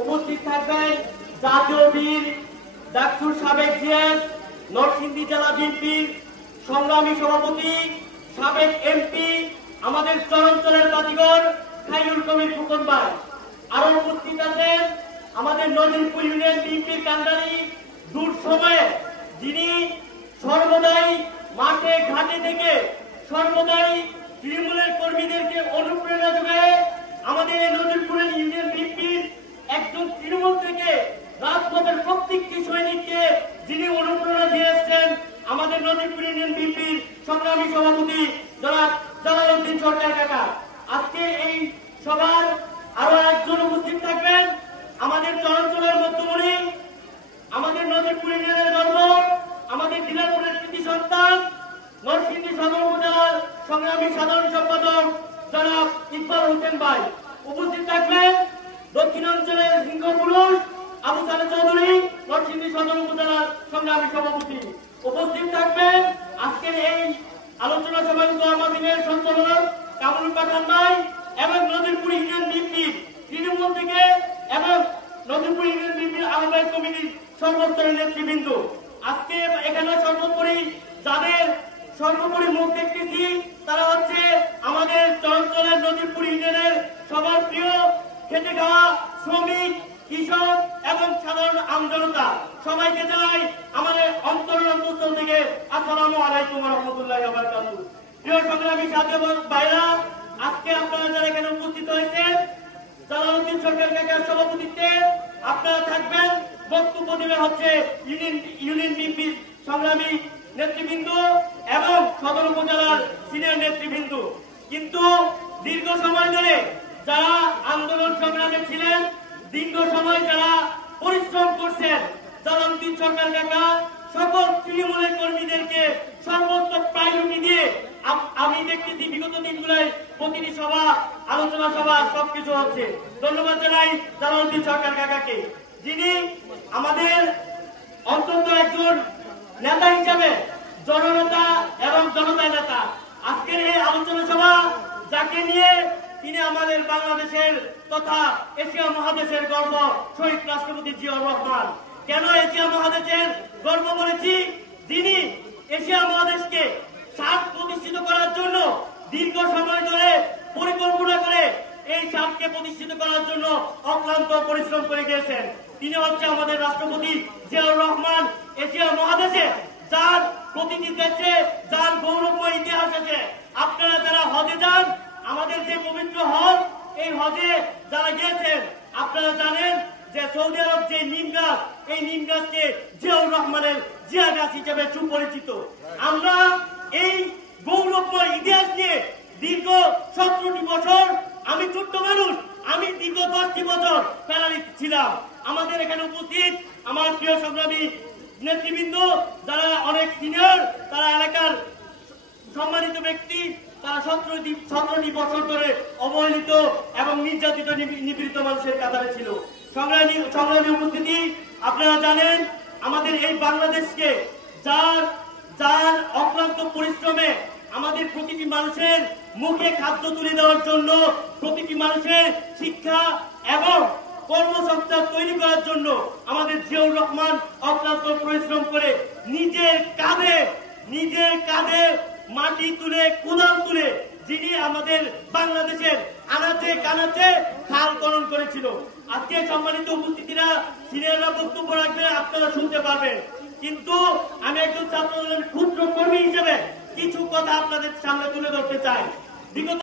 উপস্থিত থাকবেন জাতীয় বীর ডাকসুর সাবেক জিএস, নরসিংদী জেলা বিএনপির সংগ্রামী সভাপতি, সাবেক এমপি, আমাদের চরাঞ্চলের বাতিঘর খায়রুল কবির ফুকন ভাই। আরো উপস্থিত আছেন আমাদের নজিরপুর ইউনিয়ন বিএনপির কান্ডারি দূর সময়ে যিনি সর্বদাই মাঠে ঘাটে থেকে সর্বদাই তৃণমূলের কর্মীদেরকে অনুপ্রেরণা যোগায় আমাদের এই নজিরপুরের ইউনিয়ন বিএনপির একজন তৃণমূল থেকে রাজপথের প্রত্যেকটি সৈনিককে যিনি অনুপ্রেরণা দিয়ে এসছেন আমাদের নজিরপুর ইউনিয়ন বিএনপির সংগ্রামী সভাপতি জনাব জালালউদ্দিন সরকার কাকা। আজকে এই সভার আরো একজন উপস্থিত থাকবেন আমাদের চরাঞ্চলের মধ্যমণি, আমাদের নজিরপুর ইউনিয়নের গর্ব, আমাদের দিনাজপুরের কৃতি সন্তান, নরসিংদী সদর উপজেলার সংগ্রামী সাধারণ সম্পাদক জনাব ইকবাল হোসেন ভাই। উপস্থিত থাকবেন দক্ষিণাঞ্চলের সিংহ পুরুষ আবু সালেহ চৌধুরী, নরসিংদী সদর উপজেলার সংগ্রামী সভাপতি। উপস্থিত থাকবেন আজকের এই আলোচনা সভার আমাদের সঞ্চালক কামরুল পাঠান ভাই এবং নজিরপুর ইউনিয়ন বিএনপির তৃণমূল থেকে এবং নজিরপুর ইউনিয়ন বিএনপির আহ্বায়ক কমিটির সর্বস্তরের নেতৃবৃন্দ। আজকে এখানে সর্বোপরি মুখ দেখতেছি তারা হচ্ছে আমাদের চরাঞ্চলের নজিরপুর ইউনিয়নের সবার প্রিয় খেটে খাওয়া শ্রমিক, কৃষক এবং সাধারণ আমজনতা। সবাইকে জানাই আমাদের অন্তরের অন্তঃস্থল থেকে আসসালামু আলাইকুম ওয়া রাহমাতুল্লাহি ওয়া বারাকাতুহু। প্রিয় সংগ্রামী সাথী ভাইরা, আজকে আপনারা যারা এখানে উপস্থিত হয়েছেন জালালউদ্দিন সরকার কাকার সভাপতিত্বে আপনারা থাকবেন। বক্তব্য দেবে হচ্ছে ইউনিয়ন বিএনপির সংগ্রামী নেতৃবৃন্দ এবং সদর উপজেলার সিনিয়র নেতৃবৃন্দ। কিন্তু দীর্ঘ সময় ধরে যারা আন্দোলন সংগ্রামে ছিলেন, দীর্ঘ সময় যারা পরিশ্রম করছেন, জালালউদ্দিন সরকার কাকা সকল তৃণমূলের কর্মীদেরকে সর্বোচ্চ প্রায়োরিটি দিয়ে আমি দেখতেছি বিগত দিনগুলোয় প্রতিটি সভা, আলোচনা সভা সবকিছু হচ্ছে। ধন্যবাদ জানাই জালালউদ্দিন সরকার কাকাকে, যিনি আমাদের অন্তত একজন নেতা হিসাবে জননেতা এবং জনতার নেতা। আজকের এই আলোচনা সভা যাকে নিয়ে তিনি আমাদের বাংলাদেশের তথা এশিয়া মহাদেশের গর্ব শহীদ রাষ্ট্রপতি জিয়াউর রহমান। কেন এশিয়া মহাদেশের গর্ব বলেছি? যিনি এশিয়া মহাদেশকে স্বাদ প্রতিষ্ঠিত করার জন্য দীর্ঘ সময় ধরে পরিকল্পনা করে এই স্বাদকে প্রতিষ্ঠিত করার জন্য অক্লান্ত পরিশ্রম করে গিয়েছেন। তিনি হচ্ছে আমাদের রাষ্ট্রপতি জিয়াউর রহমান। এশিয়া মহাদেশে যার প্রতিটি দেশে যার গৌরবময় ইতিহাস আছে। আপনারা যারা হজে যান, আমাদের যে পবিত্র হজ, এই হজে যারা গিয়েছেন আপনারা জানেন যে সৌদি আরব যে নিম গাছ, এই নিম গাছকে জিয়াউর রহমানের জিয়া গাছ হিসেবে সুপরিচিত। আমরা এই গৌরবময় ইতিহাস নিয়ে দীর্ঘ 17টি বছর, আমি ছোট্ট মানুষ, আমি দীর্ঘ 10টি বছর প্যারালিস্ট ছিলাম। আমাদের এখানে উপস্থিত আমার প্রিয় সংগ্রামী নেতৃবৃন্দ যারা অনেক সিনিয়র, তারা এলাকার সম্মানিত ব্যক্তি, তারা 17টি বছর ধরে অবহেলিত এবং নির্যাতিত নিপীড়িত মানুষের কাতারে ছিল। সংগ্রামী উপস্থিতি, আপনারা জানেন আমাদের এই বাংলাদেশকে যার অক্লান্ত পরিশ্রমে আমাদের প্রতিটি মানুষের মুখে খাদ্য তুলে দেওয়ার জন্য, প্রতিটি মানুষের শিক্ষা এবং কর্মসংস্থান তৈরি করার জন্য আমাদের জিয়াউর রহমান অক্লান্ত পরিশ্রম করে নিজের কাঁধে মাটি তুলে, কোদাল তুলে যিনি আমাদের বাংলাদেশের আনাচে কানাচে খাল খনন করেছিল। আজকে সম্মানিত উপস্থিতিরা, সিনিয়ররা বক্তব্য রাখবে, আপনারা শুনতে পারবেন। কিন্তু আমি একজন ছাত্র দলের ক্ষুদ্র কর্মী হিসেবে কিছু কথা আপনাদের সামনে তুলে ধরতে চাই। বিগত